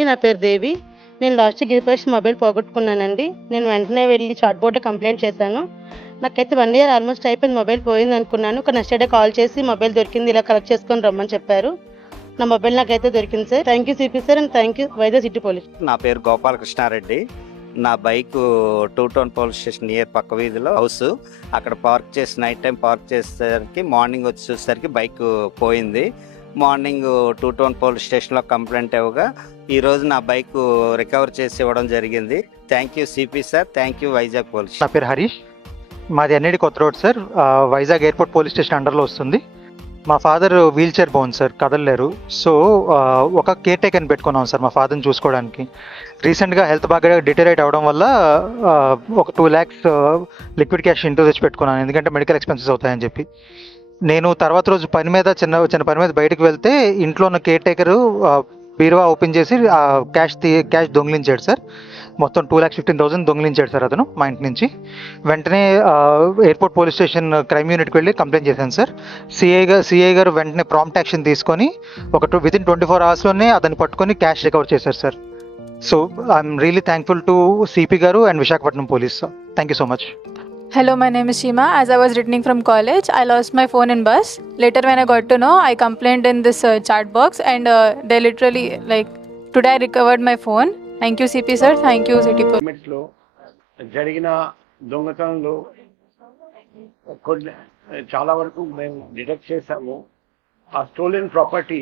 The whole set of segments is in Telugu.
నా పేరు దేవి. నేను లాస్ట్ గిరిపరీక్ష మొబైల్ పోగొట్టుకున్నానండి. నేను వెంటనే వెళ్లి చాట్ బోర్డ్‌లో కంప్లెయింట్ చేశాను. నాకైతే 1 ఇయర్ ఆల్మోస్ట్ అయిపోయింది, మొబైల్ పోయిందనుకున్నాను. కానీ నెక్స్ట్ డే కాల్ చేసి మొబైల్ దొరికింది, ఇలా కలెక్ట్ చేసుకొని రమ్మని చెప్పారు. నా మొబైల్ నాకైతే దొరికింది sir. Thank you CP sir and thank you Vizag city police. నా పేరు గోపాలకృష్ణారెడ్డి. నా bike two town police station near పక్క వీధిలో హౌస్, అక్కడ పార్క్ చేసి నైట్ టైం పార్క్ చేసేసరికి మార్నింగ్ వచ్చి చూసేసరికి బైక్ పోయింది. మార్నింగ్ టూ టౌన్ పోలీస్ స్టేషన్లో కంప్లైంట్ ఇవ్వగా ఈరోజు నా బైక్ రికవర్ చేసి ఇవ్వడం జరిగింది. Thank you CP sir, thank you Vizag police. నా పేరు హరీష్, మాది ఎన్ఐడి కొత్త road sir, Vizag airport police station అండర్లో వస్తుంది. మా father wheel chair bound sir, కదలలేరు. సో ఒక కేర్ టేకర్ని పెట్టుకున్నాం సార్ మా ఫాదర్ని చూసుకోవడానికి. రీసెంట్గా హెల్త్ బాగా డిటరేట్ అవ్వడం వల్ల ఒక 2 lakhs లిక్విడ్ క్యాష్ ఇంటూ తెచ్చి పెట్టుకున్నాను, ఎందుకంటే మెడికల్ ఎక్స్పెన్సెస్ అవుతాయని చెప్పి. నేను తర్వాత రోజు పని మీద చిన్న పని మీద బయటకు వెళ్తే ఇంట్లో ఉన్న కేర్ టేకరు బీరువా ఓపెన్ చేసి క్యాష్ దొంగిలించాడు సార్. మొత్తం 2,15,000 దొంగిలించాడు సార్ అతను మా ఇంటి నుంచి. వెంటనే ఎయిర్పోర్ట్ పోలీస్ స్టేషన్ క్రైమ్ యూనిట్కి వెళ్ళి కంప్లైంట్ చేశాను సార్. సిఐ గారు వెంటనే ప్రాంప్ట్ యాక్షన్ తీసుకొని వితిన్ 24 hours అతన్ని పట్టుకొని క్యాష్ రికవర్ చేశారు sir. So I'm really thankful to CP garu and Visakhapatnam police. Thank you so much. Hello, my name is Shima. As I was returning from college, I lost my phone in bus. Later when I got to know, I complained in this chat box and they literally today I recovered my phone. Thank you CP sir, thank you City Police. లో జరిగిన దొంగతనంలో కొన్ని చాలా వరకు మేము డిటెక్ట్ చేశాము. ఆ స్టోలెన్ ప్రాపర్టీ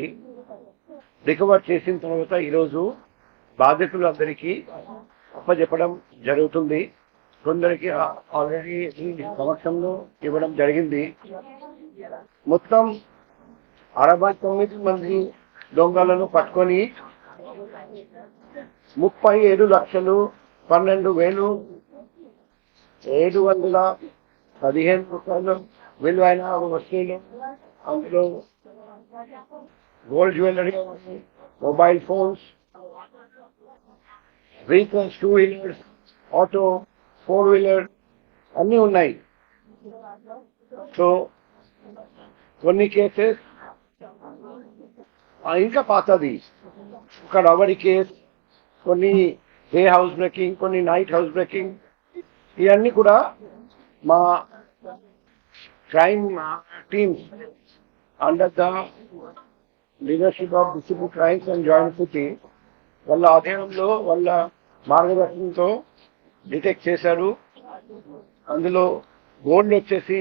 రికవర్ చేసిన తర్వాత ఈరోజు బాధితులందరికీ అప్పచెప్పడం జరుగుతుంది. కొందరికి ఆల్రెడీ సమక్షంలో ఇవ్వడం జరిగింది. మొత్తం 69 మంది దొంగలను పట్టుకొని 37,12,715 రూపాయలు విలువైన వస్తువులు, అందులో gold jewellery, mobile phones, vehicles, 2 wheelers, auto, 4 wheeler అన్నీ ఉన్నాయి. సో కొన్ని కేసెస్ ఇంకా పాతది, ఒక రబరీ కేస్, కొన్ని డే హౌస్ బ్రేకింగ్, కొన్ని నైట్ హౌస్ బ్రేకింగ్, ఇవన్నీ కూడా మా crime teams under the leadership of district crimes and joint city వాళ్ళ ఆధ్వర్యంలో, వాళ్ళ మార్గదర్శనంతో డిటెక్ట్ చేశారు. అందులో గోల్డ్ వచ్చేసి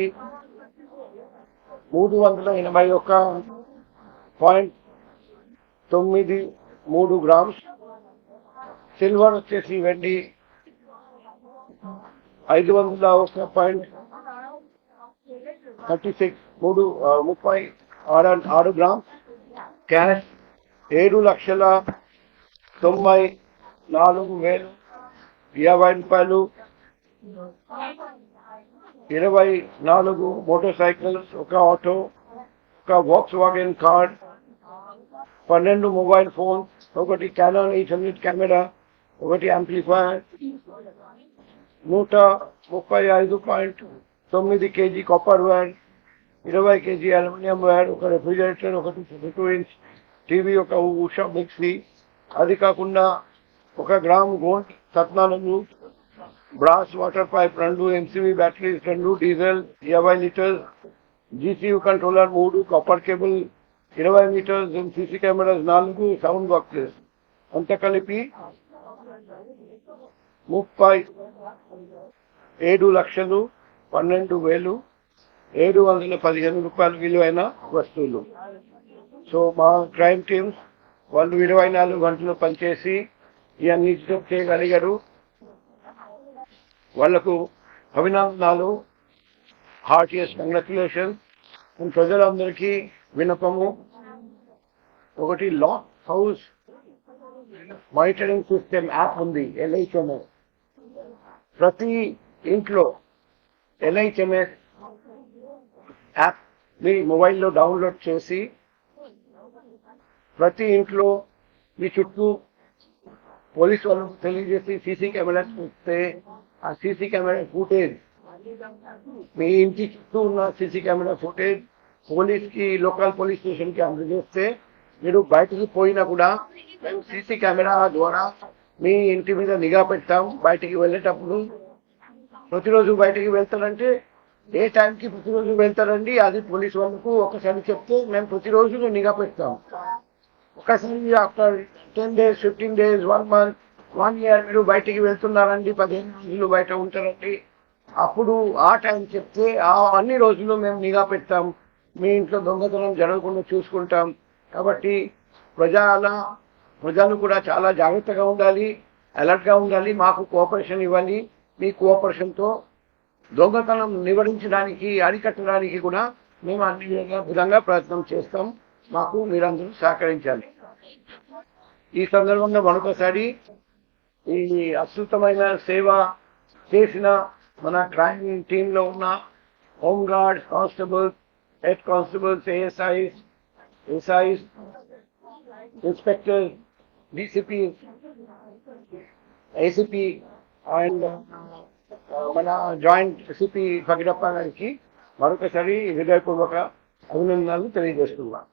381.93 grams, సిల్వర్ వచ్చేసి వెండి 501.36 grams, క్యాష్ 7,94,050 రూపాయలు, 24 మోటార్ సైకిల్స్, ఒక ఆటో, ఒక Volkswagen car, 12 mobile phones, ఒకటి క్యానాన్ 800 కెమెరా, ఒకటి amplifier, 135.9 kg copper wire, 20 kg aluminium wire, ఒక రెఫ్రిజిరేటర్, ఒకటి 32 inch టీవీ, ఒక ఉషా మిక్సీ, అది కాకుండా 1 గ్రామ్ గోల్డ్ రత్నాలను, brass water pipe 2, MCB batteries 2, diesel 50 litres, GCU controller 3, copper cable 20 metres, CC cameras 4, sound boxes, అంతా కలిపి 37,12,715 రూపాయలు విలువైన వస్తువులు. సో మా క్రైమ్ టీమ్స్ వాళ్ళు 24 గంటలు పనిచేసి ఇవన్నీ చేయగలిగారు. వాళ్లకు అభినందనాలు, హార్టియస్ట్ కంగ్రాచులేషన్. ప్రజలందరికీ వినపము, ఒకటి lock house monitoring system app ఉంది LHMS. ప్రతి ఇంట్లో LHMS యాప్ మీ మొబైల్లో డౌన్లోడ్ చేసి ప్రతి ఇంట్లో మీ చుట్టూ పోలీసు వాళ్ళకు తెలియజేసి సీసీ కెమెరాస్ చూస్తే ఆ సీసీ కెమెరా ఫుటేజ్, మీ ఇంటి చుట్టూ ఉన్న సీసీ కెమెరా ఫుటేజ్ పోలీస్కి, లోకల్ పోలీస్ స్టేషన్కి అందజేస్తే మీరు బయటికి పోయినా కూడా మేము సీసీ కెమెరా ద్వారా మీ ఇంటి మీద నిఘా పెడతాం. బయటికి వెళ్ళేటప్పుడు ప్రతిరోజు బయటికి వెళ్తారంటే ఏ టైంకి ప్రతిరోజు వెళ్తారండి, అది పోలీస్ వాళ్ళకు ఒకసారి చెప్తే మేము ప్రతిరోజు నిఘా పెడతాం. ఒకసారి after 10 days, 15 days, 1 month, 1 year మీరు బయటికి వెళ్తున్నారండి, 15 రోజులు బయట ఉంటారండి, అప్పుడు ఆ టైం చెప్తే ఆ అన్ని రోజులు మేము నిఘా పెడతాం. మీ ఇంట్లో దొంగతనం జరగకుండా చూసుకుంటాం. కాబట్టి ప్రజలు కూడా చాలా జాగ్రత్తగా ఉండాలి, అలర్ట్గా ఉండాలి, మాకు కోఆపరేషన్ ఇవ్వాలి. మీ కోఆపరేషన్తో దొంగతనం నివారించడానికి, అరికట్టడానికి కూడా మేము అన్ని విధంగా ప్రయత్నం చేస్తాం. మాకు మీరందరూ సహకరించాలి. ఈ సందర్భంగా మరొకసారి ఈ అద్భుతమైన సేవ చేసిన మన క్రైమ్ టీంలో ఉన్న home guards, constables, head constables, SIs, inspectors, DCP, ACP and మన జాయింట్ సిపి ఫకీరప్ప గారికి మరొకసారి హృదయపూర్వక అభినందనలు తెలియజేస్తున్నాను.